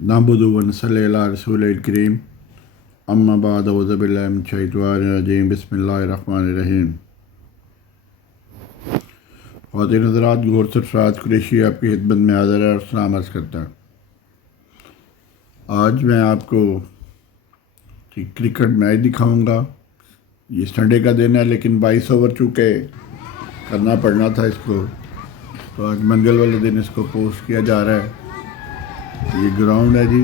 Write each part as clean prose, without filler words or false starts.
नहमदुहु व नसल्ली अला रसूलिल करीम अम्मा बाद औज़ु बिल्लाहि मिनश शैतानिर रजीम बिस्मिल्लाहिर रहमानिर रहीम। ख़वातीन हज़रात, गौर सरफराज कुरैशी आपकी खिदमत में हाज़िर है और सलाम अर्ज़ करता है। आज मैं आपको क्रिकेट मैच दिखाऊंगा। ये संडे का दिन है लेकिन 22 ओवर चूँकि करना पड़ना था इसको, तो आज मंगल वाले दिन इसको पोस्ट किया जा रहा है। ये ग्राउंड है जी,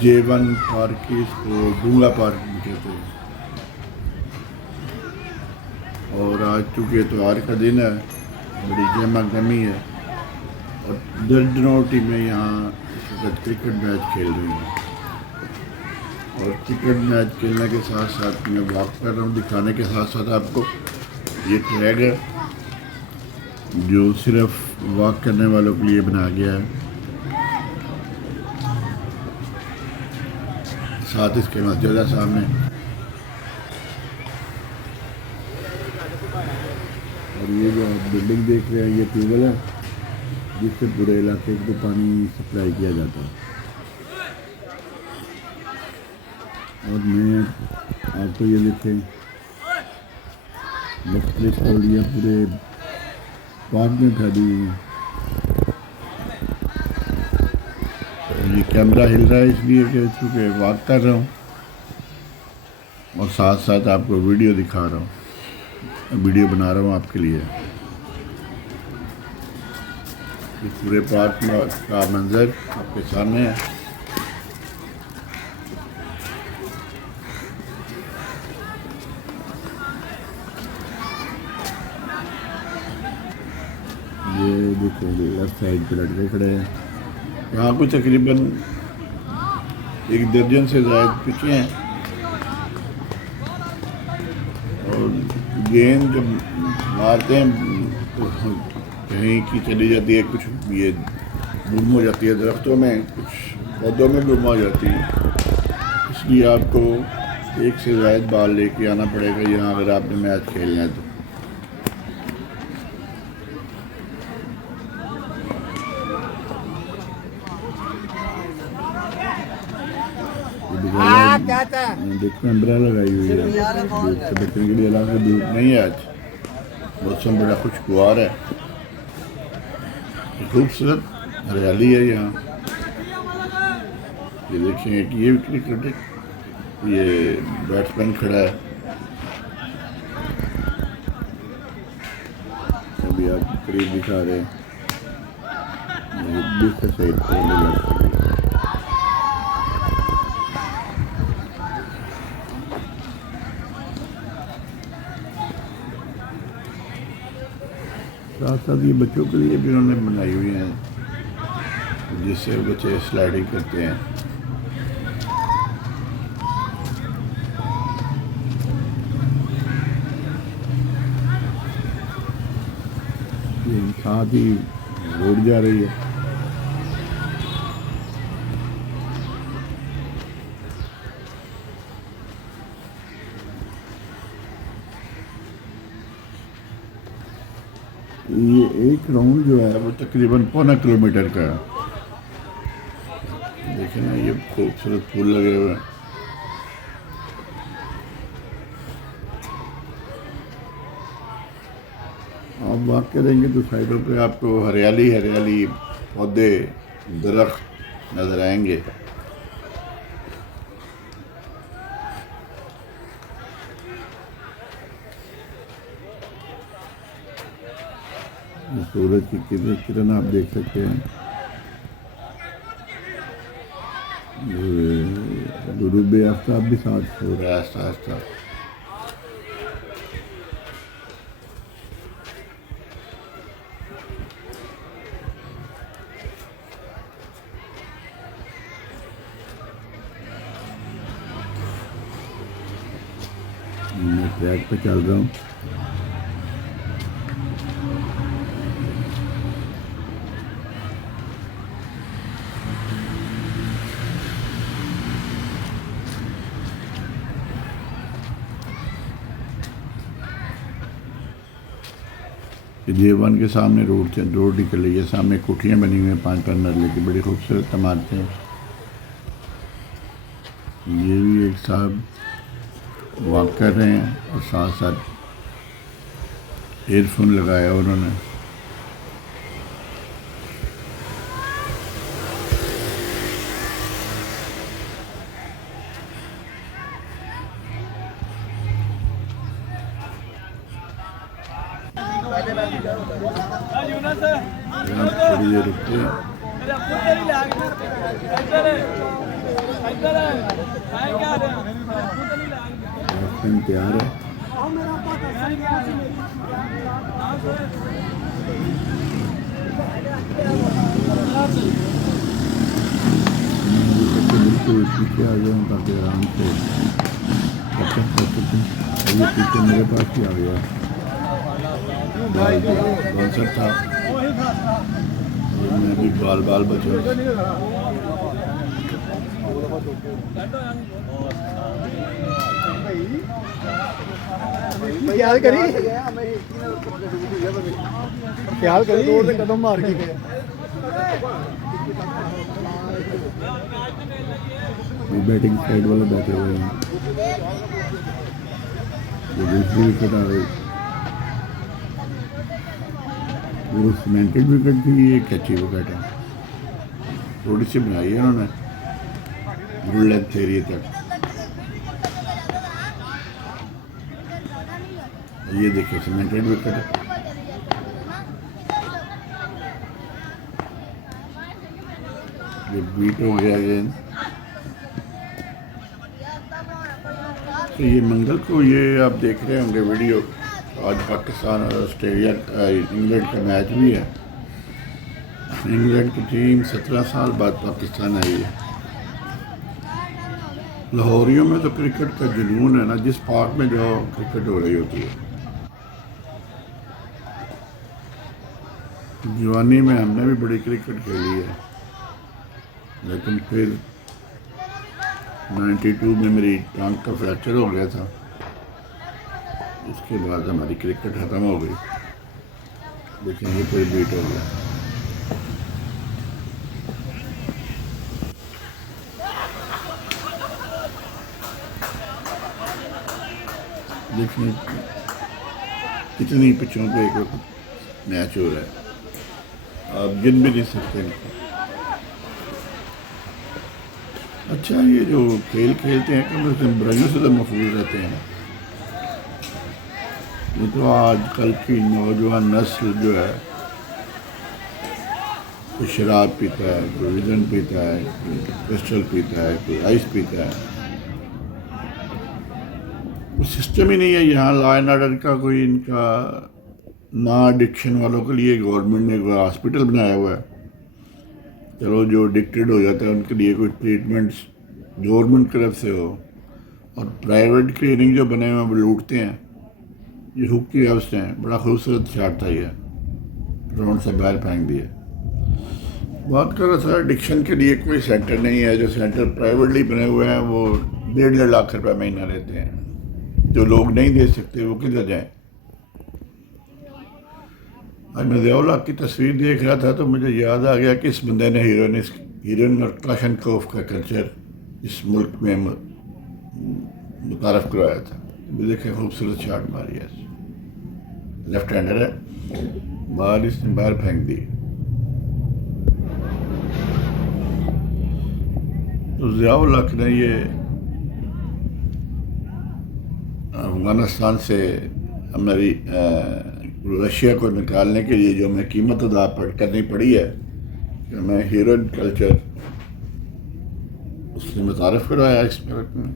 J1 पार्क की, इसको डूंगला पार्क भी कहते हैं। और आज चूँकि इतवार का दिन है, बड़ी जमा गमी है और दर्जनों टीमें यहाँ इस वक्त क्रिकेट मैच खेल रही हैं। और क्रिकेट मैच खेलने के साथ साथ मैं वॉक कर रहा हूँ, दिखाने के साथ साथ आपको ये ट्रैक है जो सिर्फ वॉक करने वालों के लिए बनाया गया है। साथ इसके मस्जिद है सामने, और ये जो आप बिल्डिंग देख रहे हैं ये ट्यूबवेल है जिससे पूरे इलाके को पानी सप्लाई किया जाता है। और मैं आपको ये देखें, मुख्तलिफ कॉलोनियाँ पूरे पार्क में फैली हुई हैं। ये कैमरा हिल रहा है इसलिए कि चूँकि वॉक कर रहा हूँ और साथ साथ आपको वीडियो दिखा रहा हूँ, वीडियो बना रहा हूँ आपके लिए। इस पूरे पार्क का मंजर आपके सामने है। ये देखो लेफ्ट साइड पे लड़के खड़े हैं। यहाँ कुछ तकरीबन 1 दर्जन से ज़्यादा पिचें हैं और गेंद जब मारते हैं तो कहीं की चली जाती है, कुछ ये गुम हो जाती है दरख्तों में, कुछ पौधों में गुम हो जाती है। इसलिए आपको 1 से ज़्यादा बाल लेके आना पड़ेगा यहाँ अगर आपने मैच खेलना है तो। देखो अम्ब्रेला लगाई हुई है धूप से बचने के लिए। हालांकि धूप नहीं है, आज मौसम बड़ा खुशगवार है, खूबसूरत हरियाली है यहाँ। ये देखें कि ये क्रिकेट, ये बैट्समैन खड़ा है, अभी आप करीब दिखा रहे हैं। दूसरे साइड पर साथ साथ ये बच्चों के लिए भी उन्होंने बनाई हुई हैं जिससे बच्चे स्लाइडिंग करते हैं। साथ ही रोड जा रही है। ये एक राउंड जो है वो तकरीबन 1.25 किलोमीटर का है। देखें ना, ये खूबसूरत फूल लगे हुए हैं। आप वॉक करेंगे तो साइडों पे आपको हरियाली हरियाली पौधे दरख्त नज़र आएंगे। सूरज की किरण आप देख सकते हैं, गुरूब आफ्ताब भी साथ हो रहा है आस्ता आस्ता। मैं ट्रैक पे चल रहा हूँ। कि देवन के सामने रोड निकल रही है, सामने कुटियाँ बनी हुई हैं 5-5 मरले की, बड़ी खूबसूरत इमारतें हैं। ये भी एक साहब वॉक कर रहे हैं और साथ साथ एयरफोन लगाया उन्होंने। थोड़ी देर रुकते हैं। तैयार है। बिल्कुल पीछे आ गया ताकि आराम से कर सकें। ये पीछे मेरे पास ही आ गया बाल था, मैं भी बाल बचा। ख्याल करी कदम मार के गया। बैटिंग साइड वाले बैठे हुए हैं, दूसरी विकेट आ गई। वो सीमेंटेड विकेट थी, ये कच्ची विकेट है, थोड़ी सी बनाई है उन्होंने गुड लेंथ एरिया तक। ये देखिए सीमेंटेड विकेट है। ये बीट हो गया गेंद। तो ये मंगल को ये आप देख रहे होंगे वीडियो, आज पाकिस्तान और ऑस्ट्रेलिया इंग्लैंड का मैच भी है। इंग्लैंड की टीम 17 साल बाद पाकिस्तान आई है। लाहौरियों में तो क्रिकेट का जुनून है ना, जिस पार्क में जो क्रिकेट हो रही होती है। जवानी में हमने भी बड़ी क्रिकेट खेली है, लेकिन फिर 92 में मेरी टांग का फ्रैक्चर हो गया था। उसके बाद हमारी क्रिकेट ख़त्म हो गई। लेकिन ये कोई बीट हो गया। देखिए कितनी पिचों पे एक वक्त मैच हो रहा है, आप गिन भी नहीं सकते इनको। अच्छा, ये जो खेल खेलते हैं कम से कम बुराइयों से तो महफूज रहते हैं। ये तो आजकल की नौजवान नस्ल जो है, कोई शराब पीता है, कोई विजन पीता है, कोई पिस्टल पीता है, कोई आइस पीता है। कोई सिस्टम ही नहीं है यहाँ लॉ एंड ऑर्डर का। कोई इनका ना एडिक्शन वालों के लिए गवर्नमेंट ने कोई हॉस्पिटल बनाया हुआ है। चलो जो एडिक्टेड हो जाता है उनके लिए कोई ट्रीटमेंट गवर्नमेंट की तरफ से हो, और प्राइवेट क्लिनिक जो बने हुए हैं वो लूटते हैं। ये हुक की व्यवस्था है। बड़ा खूबसूरत शाट था ये, ग्राउंड से बाहर फेंक दिया। बात कर रहा था एडिक्शन के लिए कोई सेंटर नहीं है। जो सेंटर प्राइवेटली बने हुए हैं वो 1.5 लाख रुपये महीना लेते हैं। जो लोग नहीं दे सकते वो किधर जाएं। आज मैं ज़ियाउल हक की तस्वीर देख रहा था तो मुझे याद आ गया कि इस बंदे ने हीरोइन और क्लाशनकोफ का कल्चर इस मुल्क में मुतारफ़ करवाया था। देखे खूबसूरत शॉट मारी है, लेफ्ट हैंडर है, बाल इसने बाहर फेंक दी। तो ज़ियाउल हक ने ये अफगानिस्तान से हमारी रशिया को निकालने के लिए जो हमें कीमत अदा करनी पड़ी है, कि हमें हीरोइन कल्चर उसने मुतारफ़ करवाया इस मुल्क में,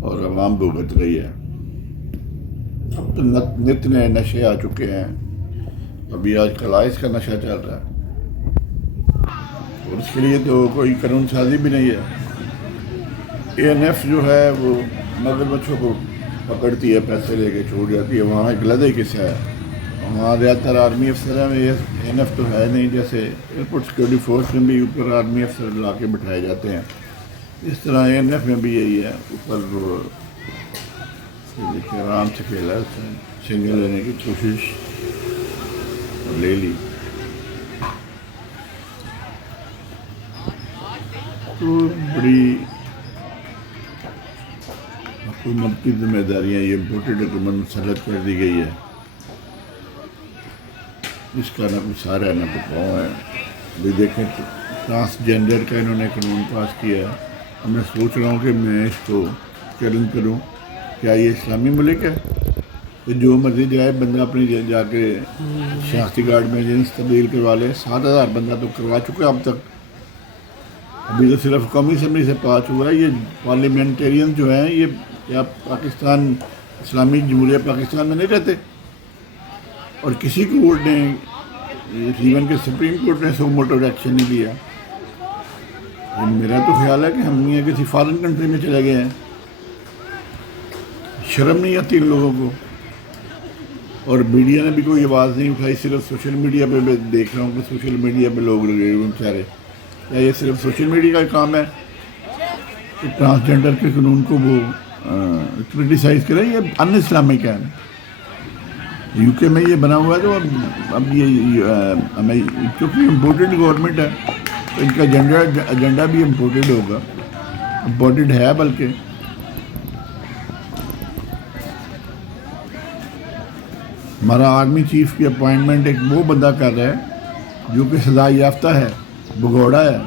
और अवाम भुगत रही है। अब तो नित नए नशे आ चुके हैं। अभी आजकल आइस का नशा चल रहा है, और इसके लिए तो कोई कानून साजी भी नहीं है। ANF जो है वो मगरमच्छों को पकड़ती है, पैसे लेके छोड़ जाती है। वहाँ एक लदे किस्सा है, वहाँ ज़्यादातर आर्मी अफसर में ANF तो है नहीं। जैसे एयरपोर्ट सिक्योरिटी फोर्स में भी ऊपर आर्मी अफसर ला के बिठाए जाते हैं, इस तरह ANF में भी यही है। ऊपर देखिए आराम से खेला है उसने, सिंगल लेने की कोशिश ले ली। तो बड़ी हुकूमत की जिम्मेदारियाँ ये इम्पोर्टेड हुकूमत मुसलत कर दी गई है, इसका ना कुछ सारा है ना कुछ पाँव है। अभी देखें ट्रांसजेंडर का इन्होंने कानून पास किया है। अब मैं सोच रहा हूँ कि मैं इसको चैलेंज करूँ, क्या ये इस्लामी मुल्क है कि जो मर्जी जाए बंदा अपनी जाके शनाख्ती कार्ड में जिन्स तब्दील करवा ले। 7,000 बंदा तो करवा चुका है अब तक, अभी तो सिर्फ कौमी असम्बली से पास हुआ है। ये पार्लियामेंटेरियन जो हैं ये क्या पाकिस्तान इस्लामी जमहूरिया पाकिस्तान में नहीं रहते? और किसी कोर्ट ने, इवन के सुप्रीम कोर्ट ने सो मोटो एक्शन नहीं लिया। मेरा तो ख्याल है कि हम यहाँ किसी फॉरेन कंट्री में चले गए हैं। शर्म नहीं आती इन लोगों को। और मीडिया ने भी कोई आवाज़ नहीं उठाई, सिर्फ सोशल मीडिया पे मैं देख रहा हूँ कि सोशल मीडिया पे लोग लगे हुए बेचारे। क्या ये सिर्फ सोशल मीडिया का काम है कि ट्रांसजेंडर के कानून को वो क्रिटिसाइज़ करें? ये अन इस्लामिक है। यूके में ये बना हुआ है, तो अब ये क्योंकि इम्पोर्टेड गवर्नमेंट है तो इनका एजेंडा भी इम्पोर्टेड होगा, इम्पोर्टेड है। बल्कि हमारा आर्मी चीफ की अपॉइंटमेंट एक वो बंदा कर रहा है जो कि सजा याफ्ता है, भगोड़ा है।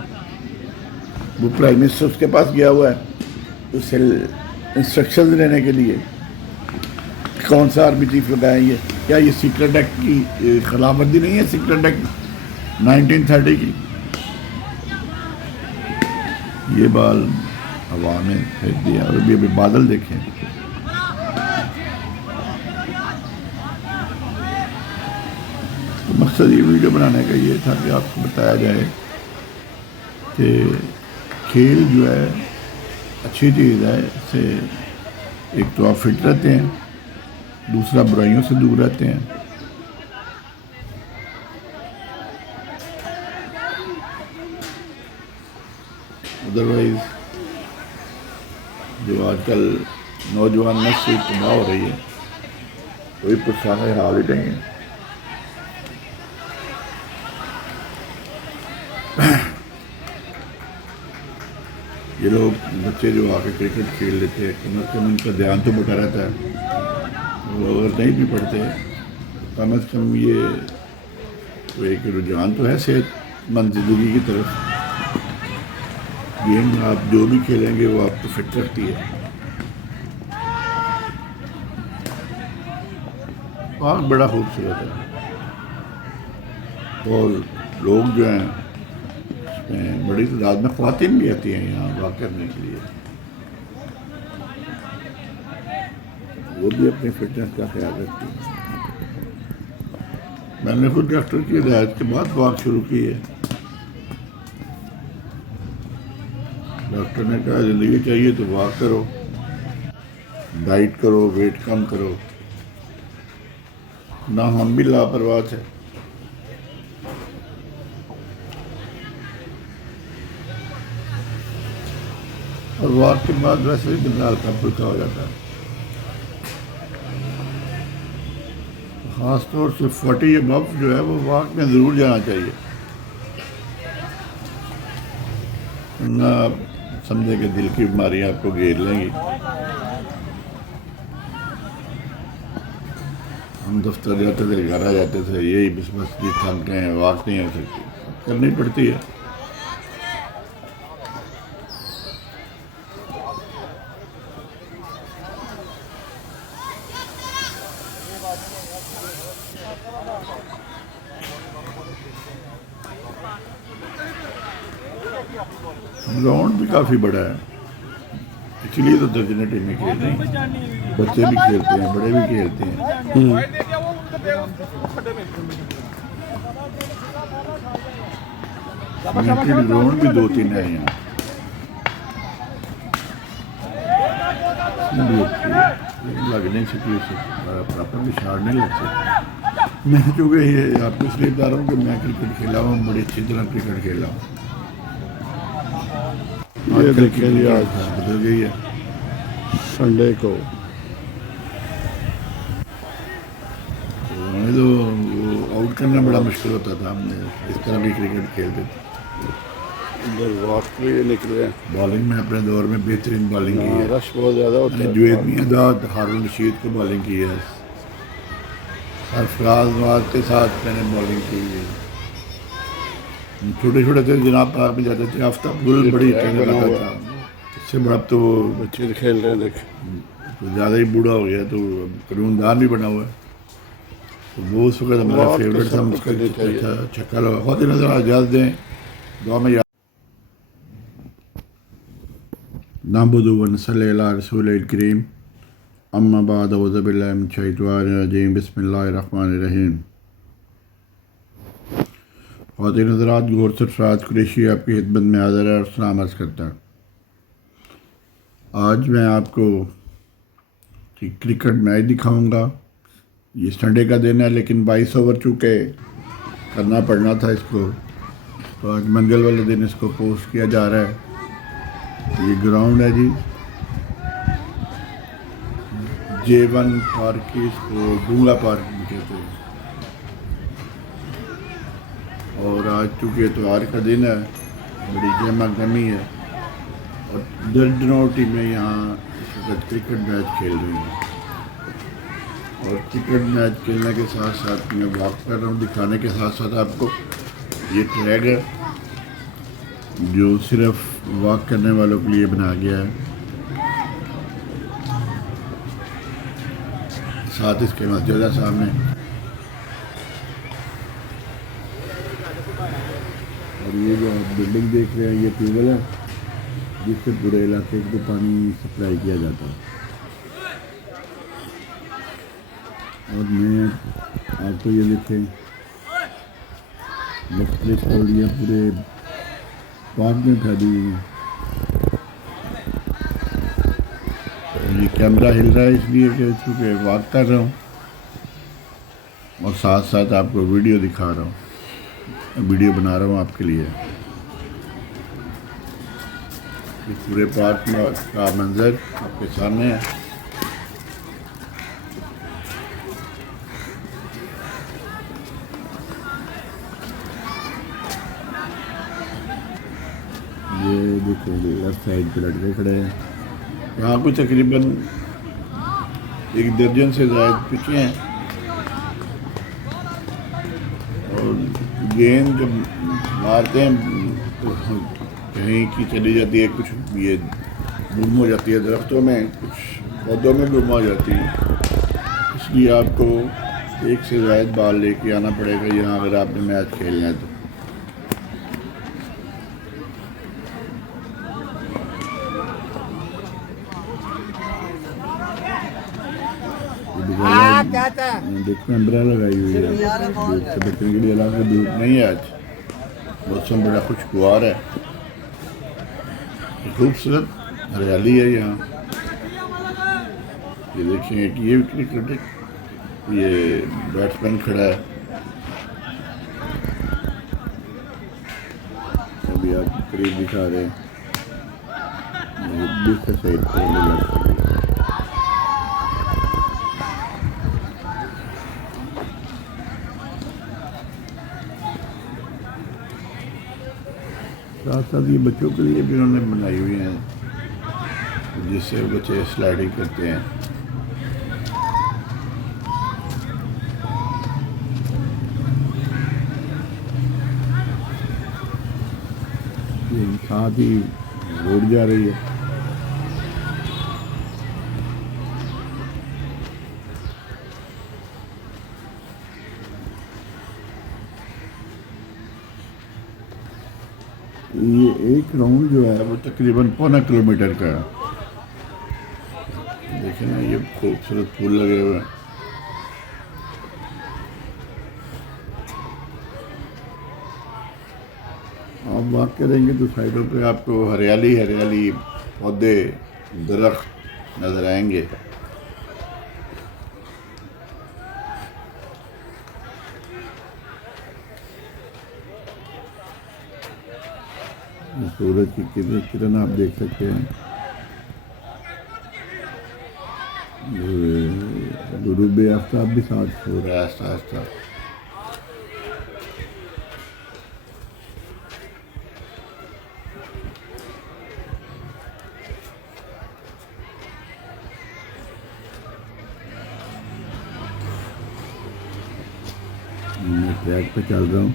वो प्राइम मिनिस्टर उसके पास गया हुआ है उससे इंस्ट्रक्शन लेने के लिए। कौन सा आर्मी चीफ लगाएंगे? क्या ये सीक्रेट एक्ट की खिलाफ वर्जी नहीं है? सीक्रेट एक्ट 1930 की। ये बाल हवा में फेंक दिया। और अभी बादल देखें, तो मकसद ये वीडियो बनाने का ये था कि आपको बताया जाए कि खेल जो है अच्छी चीज़ है। इससे एक तो आप फिट रहते हैं, दूसरा बुराइयों से दूर रहते हैं। अदरवाइज जो आजकल नौजवान नस्ल तबाह हो रही है, कोई पुरसाने हाल ही नहीं है। ये लोग बच्चे जो आके क्रिकेट खेल लेते हैं, कम अज़ कम इनका ध्यान तो बटा रहता है। वो अगर नहीं भी पढ़ते कम अज़ कम ये तो एक रुझान तो है सेहतमंद ज़िंदगी की तरफ। गेम आप जो भी खेलेंगे वो आपको फिट रखती है। पार्क बड़ा खूबसूरत है और लोग जो हैं इसमें बड़ी तादाद में ख़वातीन भी आती हैं यहाँ वॉक करने के लिए। वो भी अपनी फिटनेस का ख्याल रखती है। मैंने खुद डॉक्टर की हिदायत के बाद वॉक शुरू की है। डॉक्टर ने कहा ज़िंदगी चाहिए तो वॉक करो, डाइट करो, वेट कम करो। ना हम भी लापरवाह थे। और वॉक के बाद वैसे ही बंदा हल्का फुल्का हो जाता है। ख़ास तौर से 40 अबव जो है वो वॉक में ज़रूर जाना चाहिए, ना समझे कि दिल की बीमारियाँ आपको घेर लेंगी। हम दफ्तर जाते थे, घर आ जाते थे, यही बस ये थक गए हैं, वॉक नहीं हो सकती, करनी पड़ती है। ग्राउंड भी काफ़ी बड़ा है, इसलिए तो दर्जन टीमें खेल रही हैं। बच्चे भी खेलते हैं, बड़े भी खेलते हैं। लिमिटेड ग्राउंड भी 2-3 है यहाँ। लगने से प्रॉपर बिछाड़ने लग सकते। मैं चूँकि ये आपको इसलिए बता रहा हूँ कि मैं क्रिकेट खेला हूँ, बड़ी अच्छी तरह क्रिकेट खेला हूँ। ये देखिए आज बदल गई है। संडे को हमें तो वो आउट करना बड़ा मुश्किल होता था। हमने इस तरह की क्रिकेट खेलते थे। इधर वॉक पे निकले हैं। बॉलिंग में अपने दौर में बेहतरीन बॉलिंग की है। रश बहुत ज़्यादा होता मैंने है। जुवेद मियाँदाद, हारून रशीद को बॉलिंग की है। सरफराज नवाज के साथ मैंने बॉलिंग की है। छोटे छोटे थे, जनाब पार्क में जाते थे। आफ्ताब गुल ये बड़ी ट्रैक ट्रेनर बना लगा हुआ था। इससे बड़ा अब तो बच्चे खेल रहे हैं देख। ज़्यादा ही बूढ़ा हो गया, तो कानूनदान भी बना हुआ है। तो वो उस वक्त हमारा बहुत फेवरेट था। सबको मुझका करनी चाहिए। छक्का लगा। बहुत ही नजर आजाद दें दुआ में याद। नहमदुहु व नसल्ली अला रसूलिल करीम, अम्मा बाद, औज़ु बिल्लाहि मिनश शैतानिर रजीम, बिस्मिल्लाहिर रहमानिर रहीम। ख़वातीन हज़रात, गौर सरफराज कुरैशी आपकी खिदमत में हाज़िर है और सलाम अर्ज़ करता है। आज मैं आपको क्रिकेट मैच दिखाऊंगा। ये संडे का दिन है, लेकिन 22 ओवर चूँकि करना पड़ना था इसको, तो आज मंगल वाले दिन इसको पोस्ट किया जा रहा है। ये ग्राउंड है जी, J1 पार्क की, इसको डूंगा पार्क भी कहते हैं। और आज चूँकि इतवार का दिन है, बड़ी जमा गमी है और दर्जनों टीमें यहाँ इस वक्त क्रिकेट मैच खेल रही हैं। और क्रिकेट मैच खेलने के साथ साथ मैं वॉक कर रहा हूँ। दिखाने के साथ साथ आपको ये ट्रैक है जो सिर्फ वॉक करने वालों के लिए बनाया गया है। साथ इसके मस्जिद है सामने। और ये जो आप बिल्डिंग देख रहे हैं, ये ट्यूबवेल है जिससे पूरे इलाके को पानी सप्लाई किया जाता है। और मैं आपको ये देखें, मुख्तलिफ पौड़ियाँ पूरे पार्क में फैली हुई हैं। ये कैमरा हिल रहा है इसलिए कि चूँकि वॉक कर रहा हूँ और साथ साथ आपको वीडियो दिखा रहा हूँ, वीडियो बना रहा हूँ आपके लिए। ये पूरे पार्क का मंजर आपके सामने है। ये देखो, लेफ्ट साइड पे लड़के खड़े हैं। यहाँ कुछ तकरीबन 1 दर्जन से ज़्यादा पिचें हैं। और गेंद जब मारते हैं तो कहीं की चली जाती है, कुछ ये गुम हो जाती है दरख्तों में, कुछ पौधों में गुम हो जाती है। इसलिए आपको 1 से ज़्यादा बाल लेके आना पड़ेगा यहाँ अगर आपने मैच खेलना है तो। देखो अम्ब्रेला लगाई हुई है, धूप से बचने के लिए। हालांकि धूप नहीं है आज, मौसम बड़ा खुशगवार है, खूबसूरत हरियाली है यहाँ। ये देखेंगे कि ये क्रिकेट, ये बैट्समैन खड़ा है। अभी आप करीब दिखा रहे हैं, दूसरे साइड पर साथ साथ ये बच्चों के लिए भी उन्होंने बनाई हुई हैं जिससे बच्चे स्लाइडिंग करते हैं। ये साथ ही रोड जा रही है। ये एक राउंड जो है वो तकरीबन 1.25 किलोमीटर का है। देखें ना, ये खूबसूरत फूल लगे हुए हैं। आप वॉक करेंगे तो साइडों पे आपको हरियाली हरियाली पौधे दरख्त नज़र आएंगे। सूरज की किरण आप देख सकते हैं। गुरूब बेआफ्ताब भी साथ हो रहा है आहिस्ता आहिस्ता। मैं ट्रैक पे चल रहा हूँ।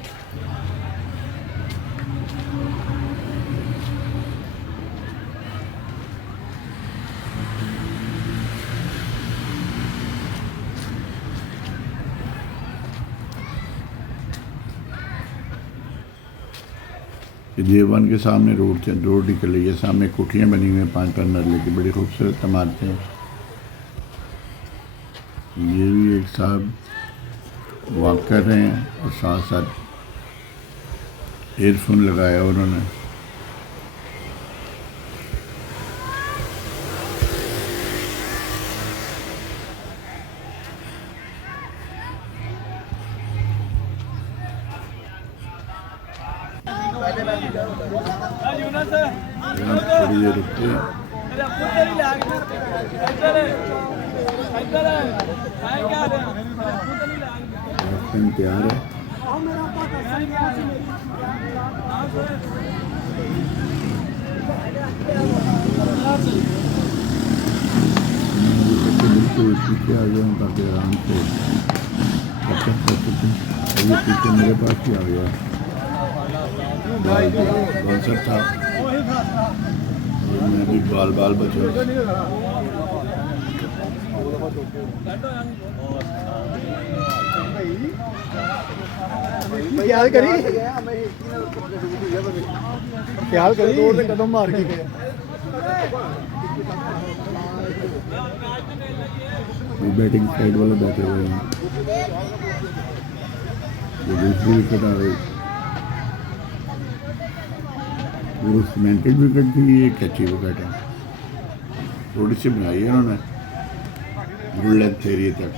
J1 के सामने रोड निकल रही है, सामने कोठियाँ बनी हुई हैं 5-5 मरले की, बड़ी खूबसूरत इमारतें हैं। ये भी एक साहब वॉक कर रहे हैं और साथ साथ एयरफोन लगाया उन्होंने। थोड़ी देर रुकते हैं। रास्ता तैयार है। बिल्कुल पीछे आ गया हूँ ताकि आराम से कर सकूँ। ये पीछे मेरे पास ही आ गया कॉन्सर्ट था और मैं भी बाल बचा। ख्याल करी कदम मार के गए। बैटिंग साइड वाले बैठे हुए हैं। दूसरी विकेट आ गई, वो सीमेंटेड विकेट थी, ये कैची विकेट है। थोड़ी सी बनाई है उन्होंने गुड लेंथ एरिया तक।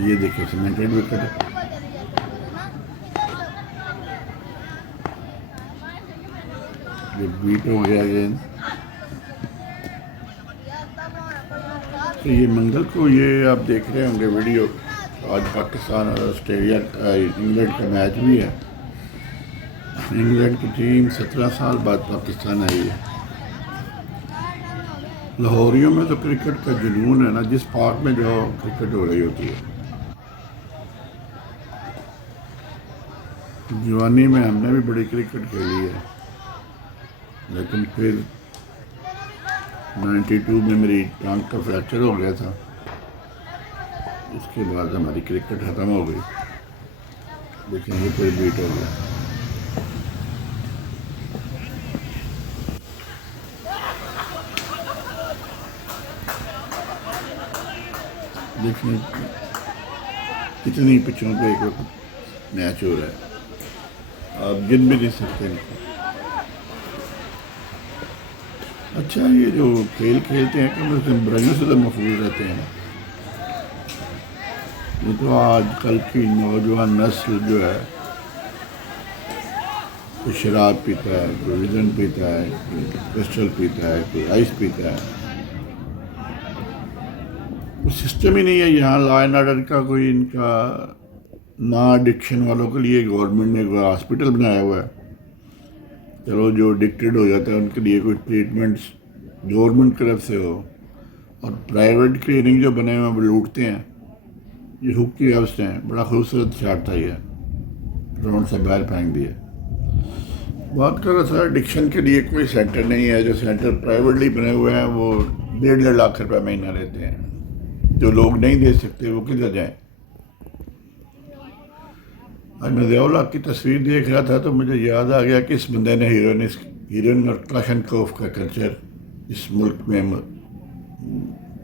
ये देखिए सीमेंटेड विकेट है। ये बीट हो गया गेंद। तो ये मंगल को ये आप देख रहे होंगे वीडियो, आज पाकिस्तान और ऑस्ट्रेलिया इंग्लैंड का मैच भी है। इंग्लैंड की टीम 17 साल बाद पाकिस्तान आई है। लाहौरियों में तो क्रिकेट का जुनून है ना, जिस पार्क में जो क्रिकेट हो रही होती है। जवानी में हमने भी बड़ी क्रिकेट खेली है, लेकिन फिर 92 में मेरी टांग का फ्रैक्चर हो गया था। उसके बाद हमारी क्रिकेट ख़त्म हो गई। लेकिन ये कोई बीट हो गया। देखिए कितनी पिचों पे एक वक्त मैच हो रहा है, आप गिन भी नहीं सकते इनको। अच्छा, ये जो खेल खेलते हैं कि उससे बुराइयों से तो महफूज रहते हैं। ये तो आजकल की नौजवान नस्ल जो है, कोई शराब पीता है, कोई विजन पीता है, कोई पिस्टल पीता है, कोई आइस पीता है। कोई सिस्टम ही नहीं है यहाँ लॉ एंड ऑर्डर का। कोई इनका ना एडिक्शन वालों के लिए गवर्नमेंट ने कोई हॉस्पिटल बनाया हुआ है। चलो जो एडिक्टेड हो जाता है उनके लिए कोई ट्रीटमेंट्स गवर्नमेंट की तरफ से हो, और प्राइवेट क्लिनिक जो बने हुए हैं वो लूटते हैं। ये हुक की अवस्था है। बड़ा खूबसूरत शाट था, ये ग्राउंड से बाहर फेंक दिया। बात कर रहा था एडिक्शन के लिए कोई सेंटर नहीं है। जो सेंटर प्राइवेटली बने हुए हैं वो 1.5 लाख रुपये महीना लेते हैं। जो लोग नहीं दे सकते वो किधर जाएं। आज मैं ज़ियाउल हक की तस्वीर देख रहा था तो मुझे याद आ गया कि इस बंदे ने हीरोइन और क्लाशनकोफ का कल्चर इस मुल्क में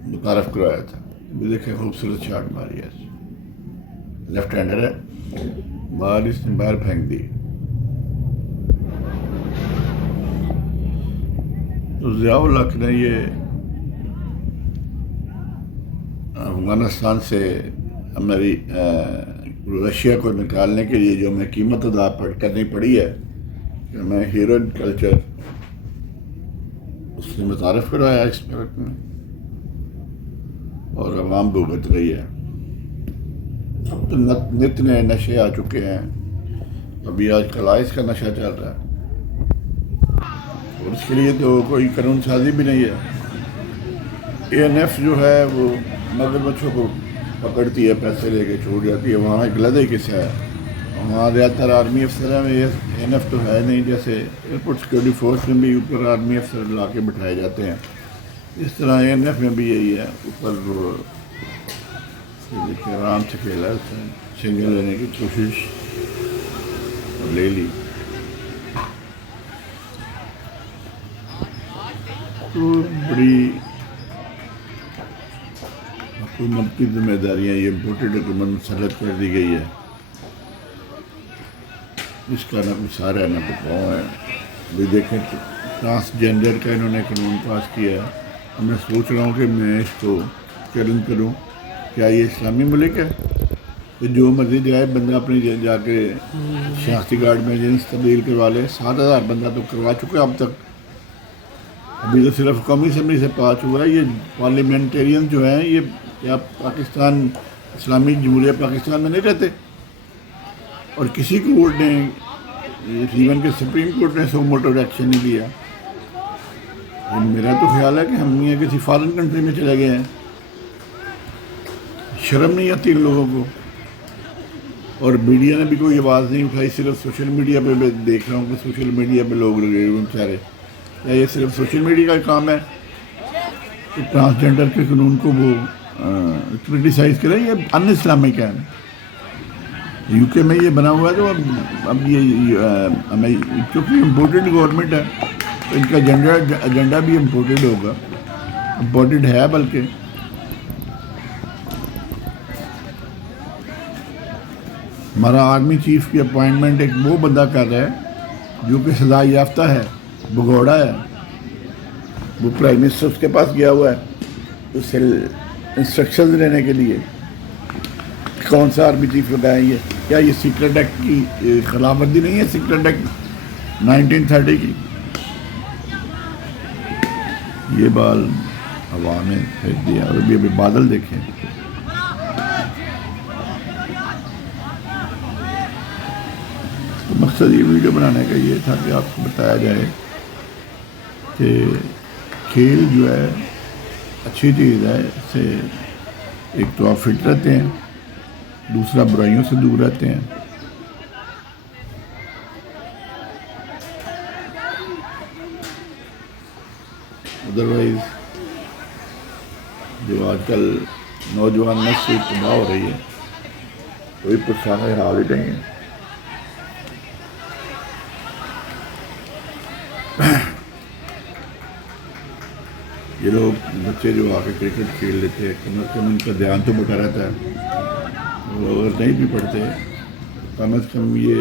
मुतारफ़ करवाया था। देखें खूबसूरत शॉट मारी है, लेफ्ट हैंडर है, बाल इसने बाहर फेंक दी। तो ज़ियाउल हक ने ये अफगानिस्तान से हमारी रशिया को निकालने के लिए जो हमें कीमत अदा करनी पड़ी है कि हमें हीरोइन कल्चर उसने मुतारफ़ करवाया इस पार्क में और आवाम भुगत रही है। अब तो नित नए नशे आ चुके हैं। अभी आजकल आइस का नशा चल रहा है और इसके लिए तो कोई कानून साजी भी नहीं है। ANF जो है वो मगरमच्छों को पकड़ती है, पैसे लेके छोड़ जाती है। वहाँ एक लदे किस्सा है, वहाँ ज़्यादातर आर्मी अफसर हैं। ANF तो है नहीं, जैसे एयरपोर्ट सिक्योरिटी फोर्स में भी ऊपर आर्मी अफसर ला के बिठाए जाते हैं, इस तरह ANF में भी यही है। ऊपर वो देखिए आराम से खेला, उसने सिंगल लेने की कोशिश और ले ली। तो बड़ी हुकूमत की जिम्मेदारियाँ ये इम्पोर्टेड हुकूमत मुसलत कर दी गई है। इसका ना कुछ सारा है ना कुछ पाँव है। अभी देखें ट्रांसजेंडर का इन्होंने कानून पास किया है। और मैं सोच रहा हूँ कि मैं इसको चैलेंज करूँ, क्या ये इस्लामी मुल्क है कि जो मर्जी जाए बंदा अपनी जाके शनाख्ती कार्ड में जिन्स तब्दील करवा ले। 7,000 बंदा तो करवा चुका है अब तक। अभी तो सिर्फ कौमी असम्बली से पास हुआ है। ये पार्लियामेंटेरियन जो हैं ये क्या पाकिस्तान इस्लामी जमहूरिया पाकिस्तान में नहीं रहते? और किसी कोर्ट ने, इवन के सुप्रीम कोर्ट ने सो मोटो एक्शन नहीं लिया। मेरा तो ख्याल है कि हम ये किसी फॉरेन कंट्री में चले गए हैं। शर्म नहीं आती इन लोगों को। और मीडिया ने भी कोई आवाज़ नहीं उठाई। सिर्फ सोशल मीडिया पे मैं देख रहा हूँ कि सोशल मीडिया पे लोग लगे हुए बेचारे। क्या ये सिर्फ सोशल मीडिया का काम है कि ट्रांसजेंडर के कानून को वो क्रिटिसाइज़ करें? ये अन इस्लामिक है। UK में ये बना हुआ है। तो अब ये हमें क्योंकि इम्पोर्टेड गवर्नमेंट है तो इनका एजेंडा भी इम्पोर्टेड होगा, इम्पोर्टेड है। बल्कि हमारा आर्मी चीफ की अपॉइंटमेंट एक वो बंदा कर रहा है जो कि सजा याफ्ता है, भगोड़ा है। वो प्राइम मिनिस्टर उसके पास गया हुआ है उससे इंस्ट्रक्शन लेने के लिए। कौन सा आर्मी चीफ लगाएंगे? क्या ये सीक्रेट एक्ट की खिलाफवर्जी नहीं है? सीक्रेट एक्ट 1930 की। ये बाल हवा में फेंक दिया। और अभी बादल देखें, तो मकसद ये वीडियो बनाने का ये था कि आपको बताया जाए कि खेल जो है अच्छी चीज़ है। इससे एक तो आप फिट रहते हैं, दूसरा बुराइयों से दूर रहते हैं। अदरवाइज जो आजकल नौजवान नस्ल तबाह हो रही है, कोई परेशान हाल ही नहीं है। ये लोग बच्चे जो आके क्रिकेट खेल लेते हैं, कम अज़ कम उनका ध्यान तो बटा रहता है। वो अगर नहीं भी पढ़ते कम अज़ कम ये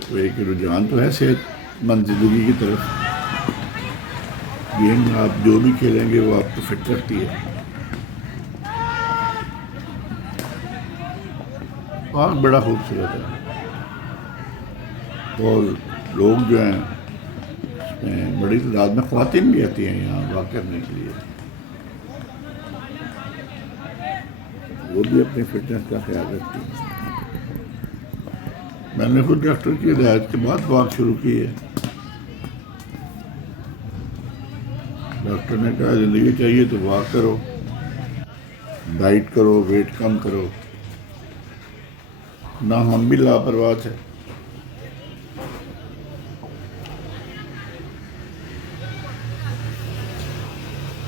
तो एक रुझान तो है सेहतमंद ज़िंदगी की तरफ। गेम आप जो भी खेलेंगे वो आपको फिट करती है। पार्क बड़ा खूबसूरत है और लोग जो हैं इसमें बड़ी तादाद में ख़वातीन भी आती हैं यहाँ वॉक करने के लिए। वो भी अपनी फिटनेस का ख्याल रखती हैं। मैंने खुद डॉक्टर की हिदायत के बाद वॉक शुरू की है। डॉक्टर ने कहा ज़िंदगी चाहिए तो वॉक करो, डाइट करो, वेट कम करो। ना हम भी लापरवाह थे।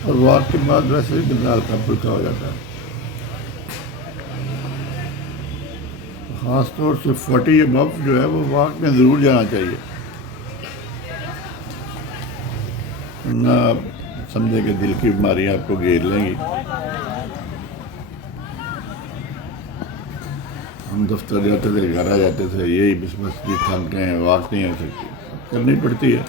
और वॉक के बाद वैसे ही बंदा हल्का फुल्का हो जाता है। ख़ास तौर से 40 अबव जो है वो वॉक में ज़रूर जाना चाहिए। ना समझे कि दिल की बीमारियां आपको घेर लेंगी। हम दफ्तर जाते थे, घर आ जाते थे, यही बस थक गए हैं, वॉक नहीं हो सकती, करनी पड़ती है।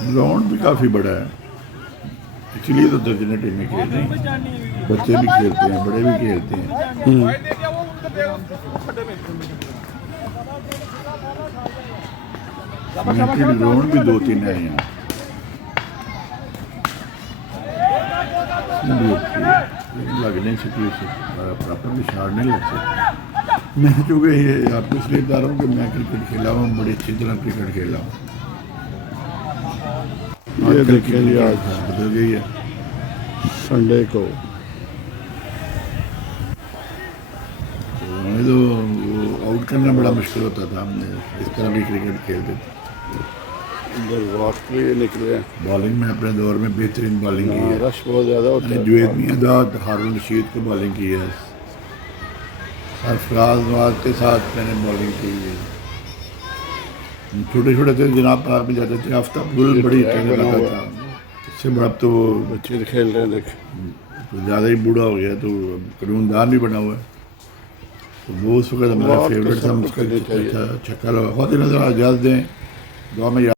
ग्राउंड भी काफ़ी बड़ा है, इसलिए तो दर्जन टीमें खेल रही हैं। बच्चे भी खेलते हैं, बड़े भी खेलते हैं। लिमिटेड ग्राउंड भी 2-3 है यहाँ। इसमें भी अच्छी है, लेकिन लगने से कोई प्रॉपर निशान नहीं लग सकता। मैं चूँकि ये आपको इसलिए बता रहा हूँ कि मैं क्रिकेट खेला हूँ, बड़ी अच्छी तरह क्रिकेट खेला हूँ। ये आजकल देखिए जी, आज बदल गई है। संडे को हमें तो आउट करना बड़ा मुश्किल होता था, हमने इस तरह भी क्रिकेट खेलते थे। इधर वॉक के लिए निकले हैं। बॉलिंग में अपने दौर में बेहतरीन बॉलिंग की है। रश बहुत ज़्यादा होता मैंने है। जुवेद मियाँदाद, हारून रशीद को बॉलिंग की है। सरफराज नवाज के साथ मैंने बॉलिंग की है। छोटे छोटे थे, जनाब पार्क में जाते थे, आफ्ताब गुल बड़ी ट्रेनर लगा था। इससे बड़ा अब तो बच्चे खेल रहे हैं देख। ज़्यादा ही बूढ़ा हो गया, तो कानूनदान भी बना हुआ है। तो वो उस वक्त हमारा वॉक तो फेवरेट था, सबको मुझका करनी चाहिए। छक्का लगा। बहुत ही नजर आ, इजाज़त दें, दुआ में